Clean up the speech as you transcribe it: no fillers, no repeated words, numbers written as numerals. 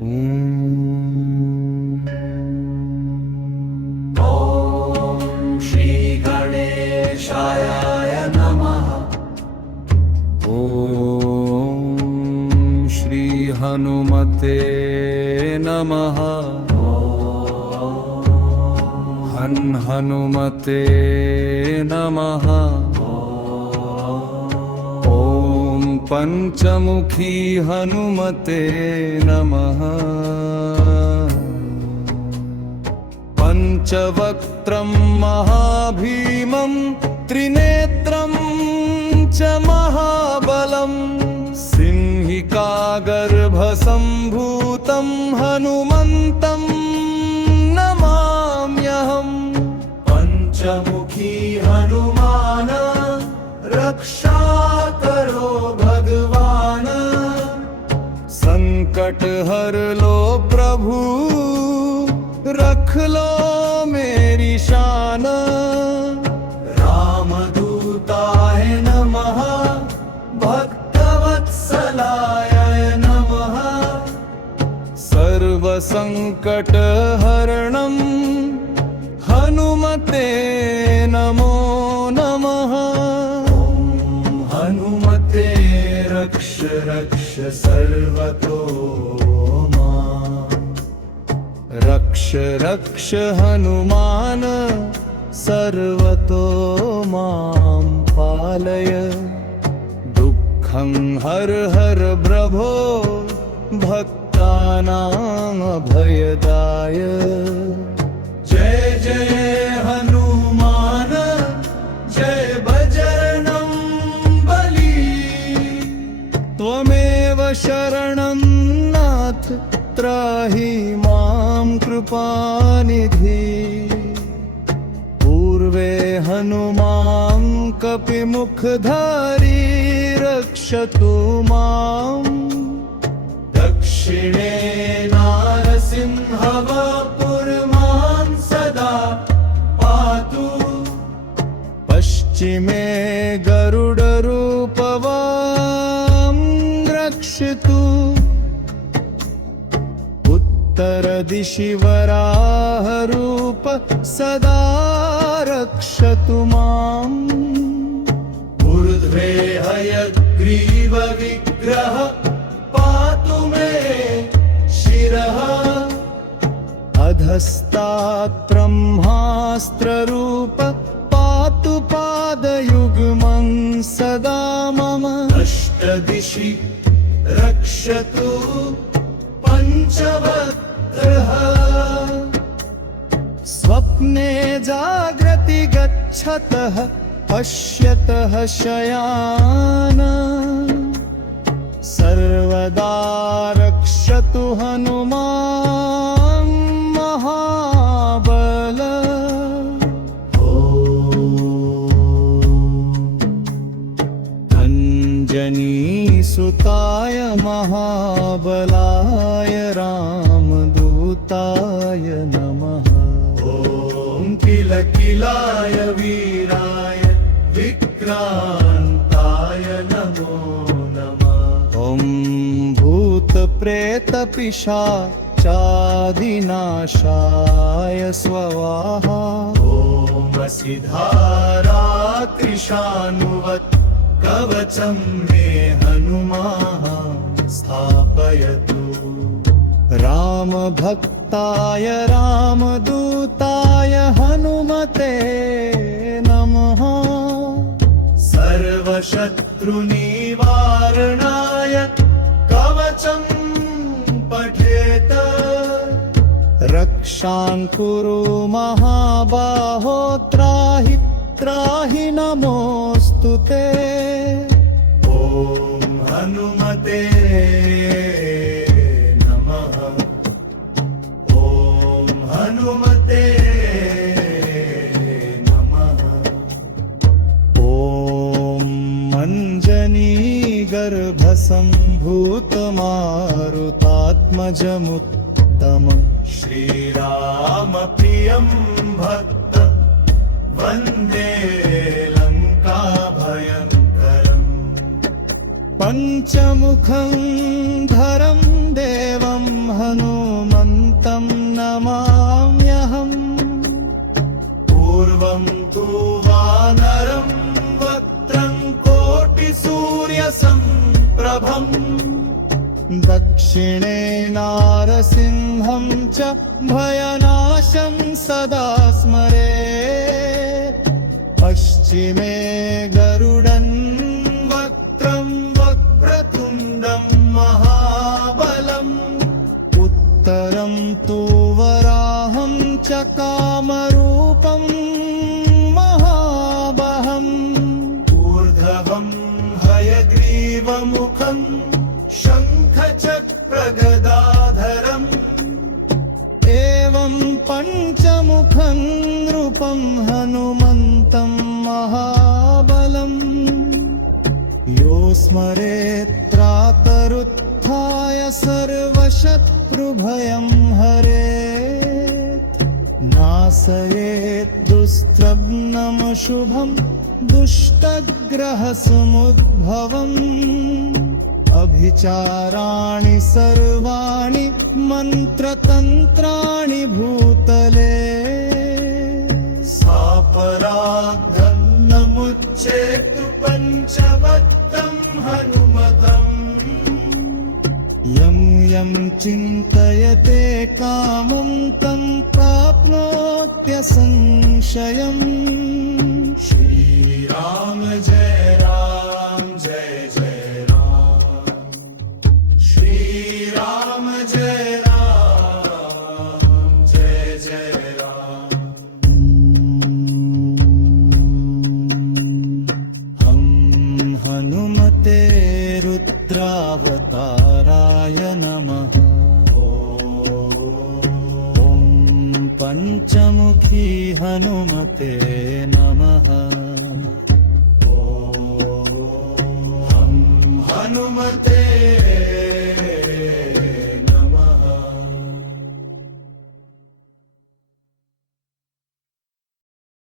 ॐ श्री गणेशाय नमः। ॐ श्री हनुमते नमः। हनुमते नमः। ॐ पंचमुखी हनुमते नमः। पंचवक्त्रं महाभीमं त्रिनेत्रं च महाबलं सिंहिकागर्भसम्भूतं हनुमन्तं नमाम्यहम्। पंचमुखी हनुमान रक्षा करो भगवान। संकट हर लो प्रभु रख लो मेरी शान। रामदूताय नमः भक्तवत्सलाय नमः। सर्वसंकट हरणं हनुमते नमो नमः। हनुमते रक्ष रक्ष सर्वतो मां। रक्ष रक्ष हनुमान सर्वतो मां पालय। दुःखं हर हर प्रभो भक्तानां अभयदाय। जय जय हनुमान जय बजरंग बली। त्वमेव शरणं नाथ त्राहि मां कृपानिधि। पूर्वे हनुमां कपिमुखधारी रक्षतु माम्। दक्षिणे नारसिंहवपुर्मां सदा पातु। पश्चिमे गरुडरूपवां रक्षतु। उत्तरदिशि वराहरूप सदा रक्षतु माम्। ऊर्ध्वे हयग्रीव विग्रह पातु मे शिरः। अधस्तात् ब्रह्मास्त्ररूप पातु पादयुग्मं सदा मम। अष्टदिशि रक्षतु पंचवक्त्रः। स्वप्ने जाग्रति गच्छतः पश्यतः शयान। सर्वदा रक्षतु हनुमान् महाबल। अंजनीसुताय महाबलाय रामदूताय नमः। ॐ किलकिलाय वीराय विक्रान्ताय नमो नमः। ॐ भूतप्रेतपिशाचादिनाशाय स्वाहा। ॐ सिद्धारात्रिशानुवत् कवचं मे हनुमाः स्थापयतु। रामभक्ताय रामदूताय हनुमते नमः। सर्वशत्रुनिवारणाय कवचं पठेत। रक्षां कुरु महाबाहो त्राहि त्राहि नमोऽस्तु ते। ॐ हनुमते नमः। ॐ हनुमते नमः। ॐ मञ्जनीगर्भसम्भूतमारुतात्मजमुत्तमम् श्रीरामप्रियं भक्त वन्दे लङ्काभयङ्करम्। पञ्चमुखं धरं देवं हनुमन्तं दक्षिणे नारसिंहं च भयनाशं सदा स्मरेत् पश्चिमे गरुडं वक्त्रं वक्रतुण्डं महाबलम् उत्तरं तु वराहं च कामरूपं महाबहम् ऊर्ध्वं हयग्रीवमुखं शङ्खचक्रगदाधरम् एवं पञ्चमुखं नृपं हनुमन्तं महाबलम् यो स्मरेत् प्रातरुत्थाय सर्वशत्रुभयं हरेत् नाशयेत् दुस्त्रघ्नमशुभं दुष्टग्रहसमुद्भवम् अभिचाराणि सर्वाणि मन्त्रतन्त्राणि भूतले सापराधं नमुच्चेतु पञ्चवक्त्रं हनुमतम् यं यं चिन्तयते कामं तं प्राप्नोत्यसंशयम् श्रीराम जय राम जय जय राम श्रीराम जय राम जय जय राम हं हनुमते रुद्रावताराय नमः ॐ पञ्चमुखी हनुमते नमः हनुमते